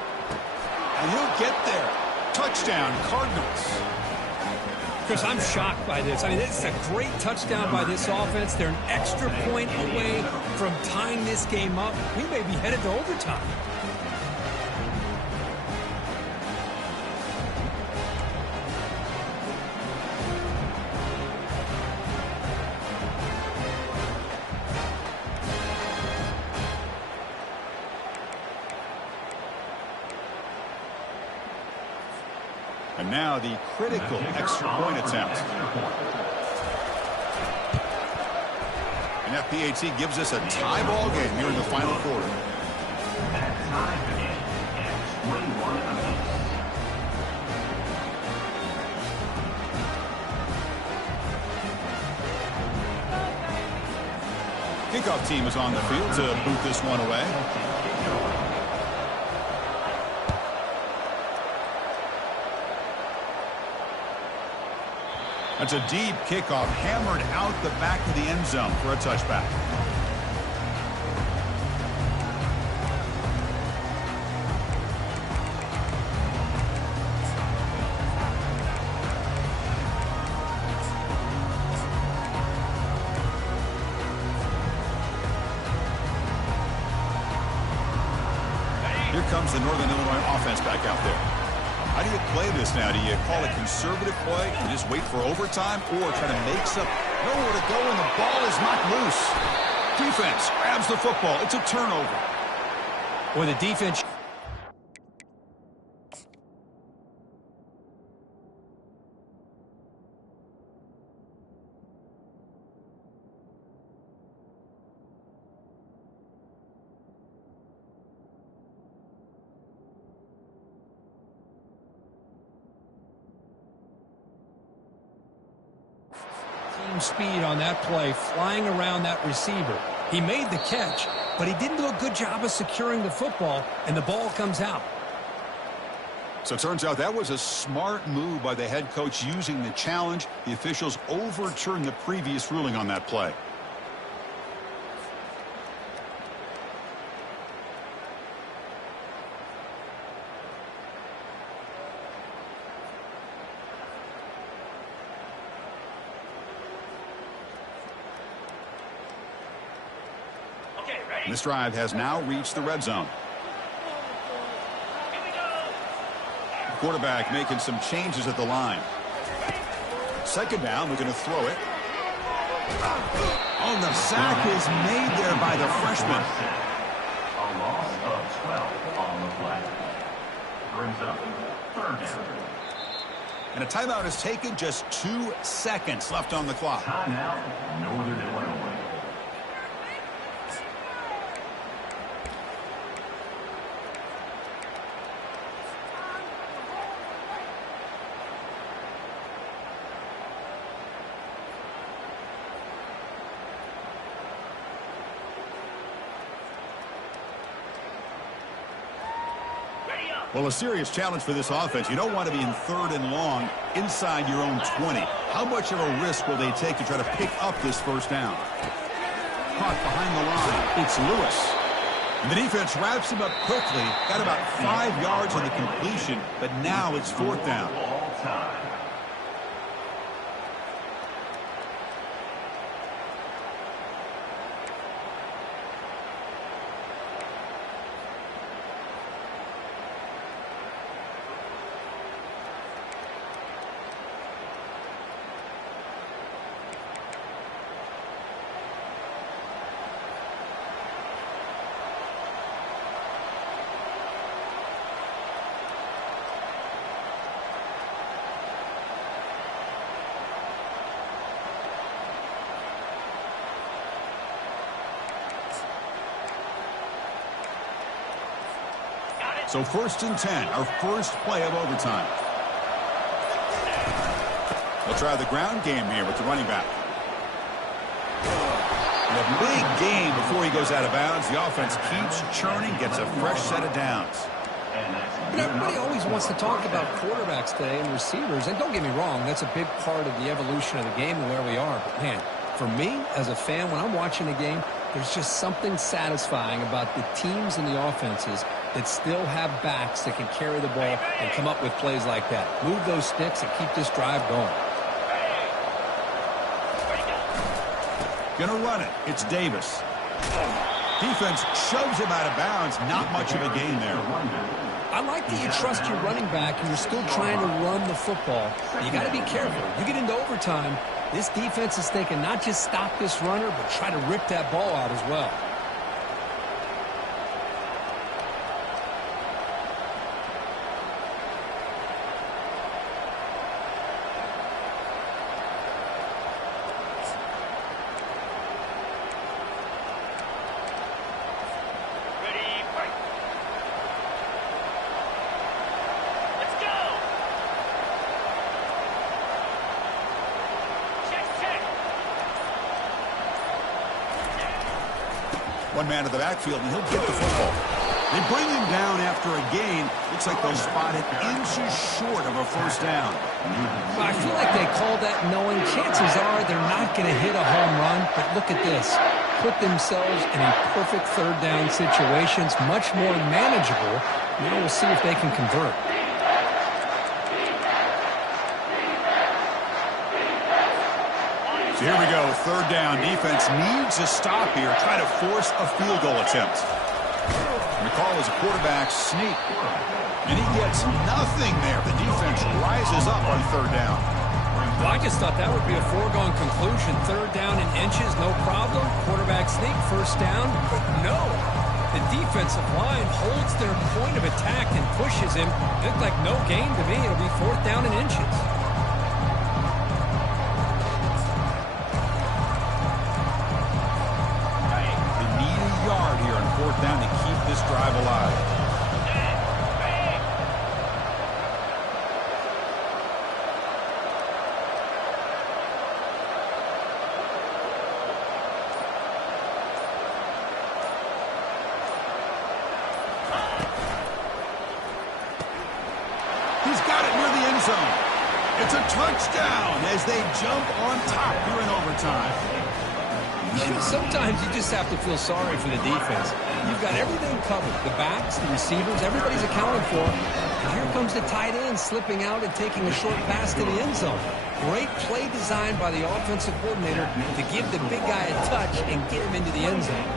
And he'll get there. Touchdown, Cardinals. Chris, I'm shocked by this. I mean, this is a great touchdown by this offense. They're an extra point away from tying this game up. We may be headed to overtime. And now the critical extra point attempt. And FPAT gives us a tie ball game here in the final quarter. Kickoff team is on the field to boot this one away. That's a deep kickoff, hammered out the back of the end zone for a touchback. Here comes the Northern Illinois offense back out there. How do you play this now? Do you call a conservative play and just wait for overtime, or try to make some nowhere to go and the ball is knocked loose? Defense grabs the football. It's a turnover. Boy, the defense... speed on that play, flying around that receiver. He made the catch, but he didn't do a good job of securing the football, and the ball comes out. So it turns out that was a smart move by the head coach using the challenge. The officials overturned the previous ruling on that play. This drive has now reached the red zone. Quarterback making some changes at the line. Second down, we're going to throw it. Oh, the sack is made there by the freshman. A loss of 12 on the play. Brings up third down. And a timeout is taken, just 2 seconds left on the clock. Timeout, Northern Illinois. Well, a serious challenge for this offense. You don't want to be in third and long inside your own 20. How much of a risk will they take to try to pick up this first down? Caught behind the line. It's Lewis. And the defense wraps him up quickly. Got about 5 yards on the completion, but now it's fourth down. So first and 10, our first play of overtime. They'll try the ground game here with the running back. And a big gain before he goes out of bounds. The offense keeps churning, gets a fresh set of downs. But everybody always wants to talk about quarterbacks today and receivers. And don't get me wrong, that's a big part of the evolution of the game and where we are. But, man, for me, as a fan, when I'm watching a game, there's just something satisfying about the teams and the offenses that still have backs that can carry the ball and come up with plays like that. Move those sticks and keep this drive going. Gonna run it. It's Davis. Defense shoves him out of bounds. Not much of a gain there. I like that you trust your running back and you're still trying to run the football. You got to be careful. You get into overtime, this defense is thinking not just stop this runner, but try to rip that ball out as well. One man to the backfield, and he'll get the football. They bring him down after a gain. Looks like they'll spot it inches short of a first down. I feel like they call that knowing chances are they're not going to hit a home run, but look at this. Put themselves in a perfect third down situations, much more manageable. Now we'll see if they can convert. So here we go, third down. Defense needs a stop here, try to force a field goal attempt. And the call is a quarterback sneak. And he gets nothing there. The defense rises up on third down. Well, I just thought that would be a foregone conclusion. Third down in inches, no problem. Quarterback sneak, first down, but no. The defensive line holds their point of attack and pushes him. It looked like no gain to me. It'll be fourth down in inches. Down to keep this drive alive. He's got it near the end zone. It's a touchdown as they jump on top here in overtime. Sometimes you just have to feel sorry for the defense. You've got everything covered. The backs, the receivers, everybody's accounted for. And here comes the tight end slipping out and taking a short pass to the end zone. Great play design by the offensive coordinator to give the big guy a touch and get him into the end zone.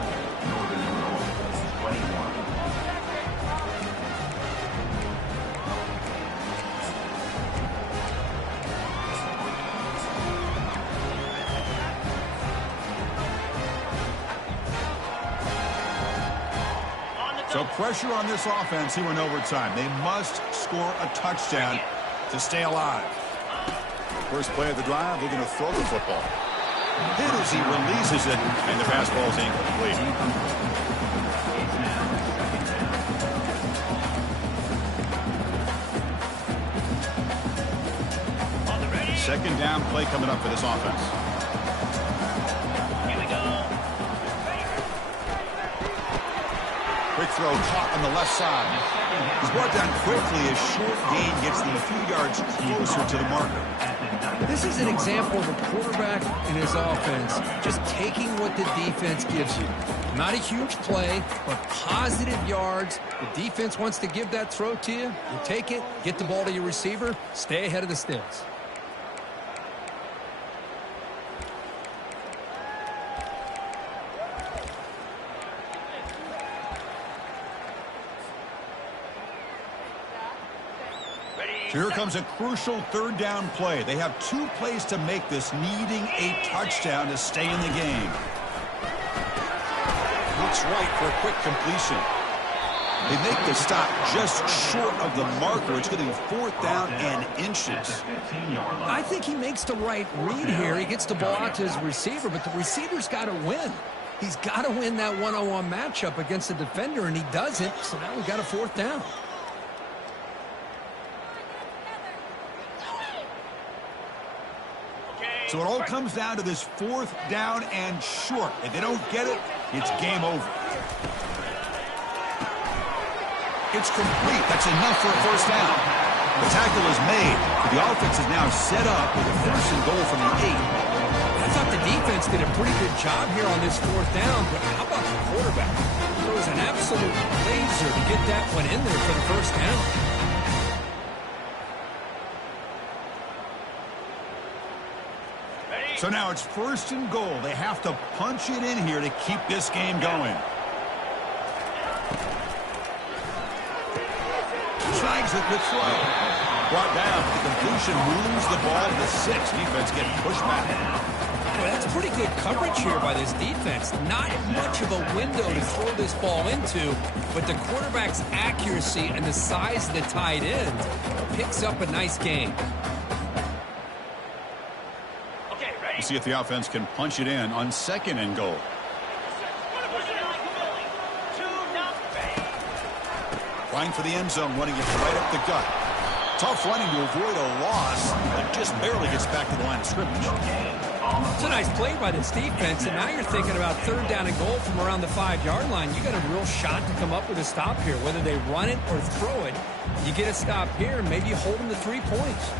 So pressure on this offense here in overtime. They must score a touchdown to stay alive. First play of the drive, they're going to throw the football. Hit as he releases it, and the pass ball is incomplete. Second down play coming up for this offense. Quick throw caught on the left side. He's brought down quickly as short gain gets them a few yards closer to the marker. This is an example of a quarterback and his offense just taking what the defense gives you. Not a huge play, but positive yards. The defense wants to give that throw to you. You take it, get the ball to your receiver, stay ahead of the sticks. So here comes a crucial third down play. They have 2 plays to make this, needing a touchdown to stay in the game. Looks right for a quick completion. They make the stop just short of the marker. It's going to be fourth down and inches. I think he makes the right read here. He gets the ball out to his receiver, but the receiver's got to win. He's got to win that one-on-one matchup against the defender, and he doesn't, so now we've got a fourth down. So it all comes down to this fourth down and short. If they don't get it, it's game over. It's complete. That's enough for a first down. The tackle is made. The offense is now set up with a first and goal from the 8. I thought the defense did a pretty good job here on this fourth down, but how about the quarterback? It was an absolute laser to get that one in there for the first down. So now it's 1st and goal. They have to punch it in here to keep this game going. Tries it with throw. Brought down. The completion moves the ball to the 6. Defense getting pushed back. Well, that's pretty good coverage here by this defense. Not much of a window to throw this ball into, but the quarterback's accuracy and the size of the tight end picks up a nice gain. Okay, ready? We'll see if the offense can punch it in on 2nd and goal. Trying for the end zone, running it right up the gut. Tough running to avoid a loss, but just barely gets back to the line of scrimmage. It's a nice play by this defense, and now you're thinking about 3rd down and goal from around the 5-yard line. You got a real shot to come up with a stop here. Whether they run it or throw it, you get a stop here, and maybe you hold them to 3 points.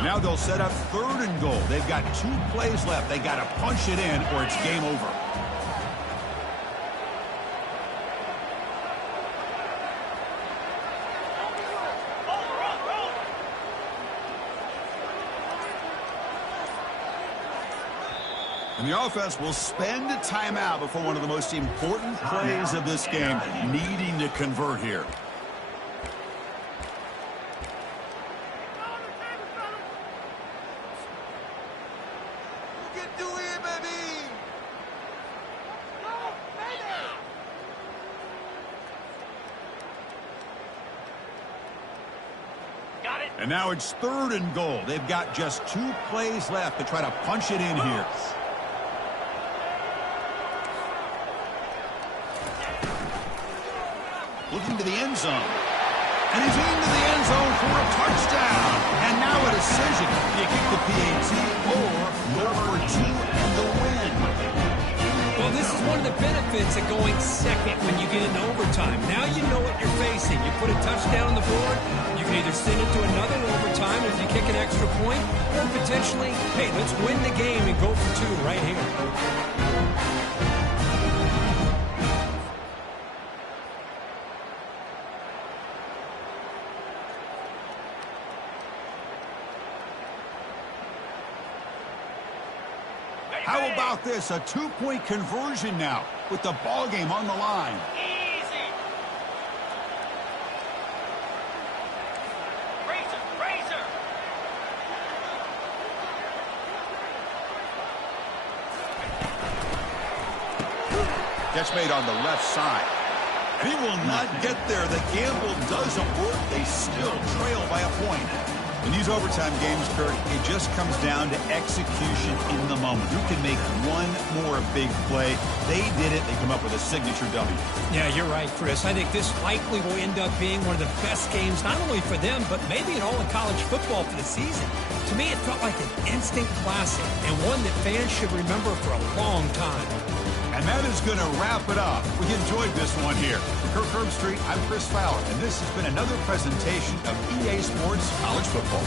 Now they'll set up 3rd and goal. They've got 2 plays left. They got to punch it in or it's game over. And the offense will spend a timeout before one of the most important plays of this game, needing to convert here. And now it's 3rd and goal. They've got just 2 plays left to try to punch it in here. Looking to the end zone. And he's into the end zone for a touchdown. And now a decision. Do you kick the PAT or go for 2 and the win? Well, this is one of the benefits of going second when you get into overtime. Now you know what you're facing. You put a touchdown on the board, you can either send it to another overtime if you kick an extra point, or potentially, hey, let's win the game and go for 2 right here. How about this? A 2-point conversion now with the ball game on the line. Easy. Razor. Catch made on the left side. And he will not get there. The gamble doesn't work. They still trail by a point. In these overtime games, Kirk, it just comes down to execution in the moment. Who can make one more big play? They did it. They come up with a signature W. Yeah, you're right, Chris. I think this likely will end up being one of the best games, not only for them, but maybe in all of college football for the season. To me, it felt like an instant classic and one that fans should remember for a long time. And that is going to wrap it up. We enjoyed this one here. For Kirk Herbstreit, I'm Chris Fowler, and this has been another presentation of EA Sports College Football.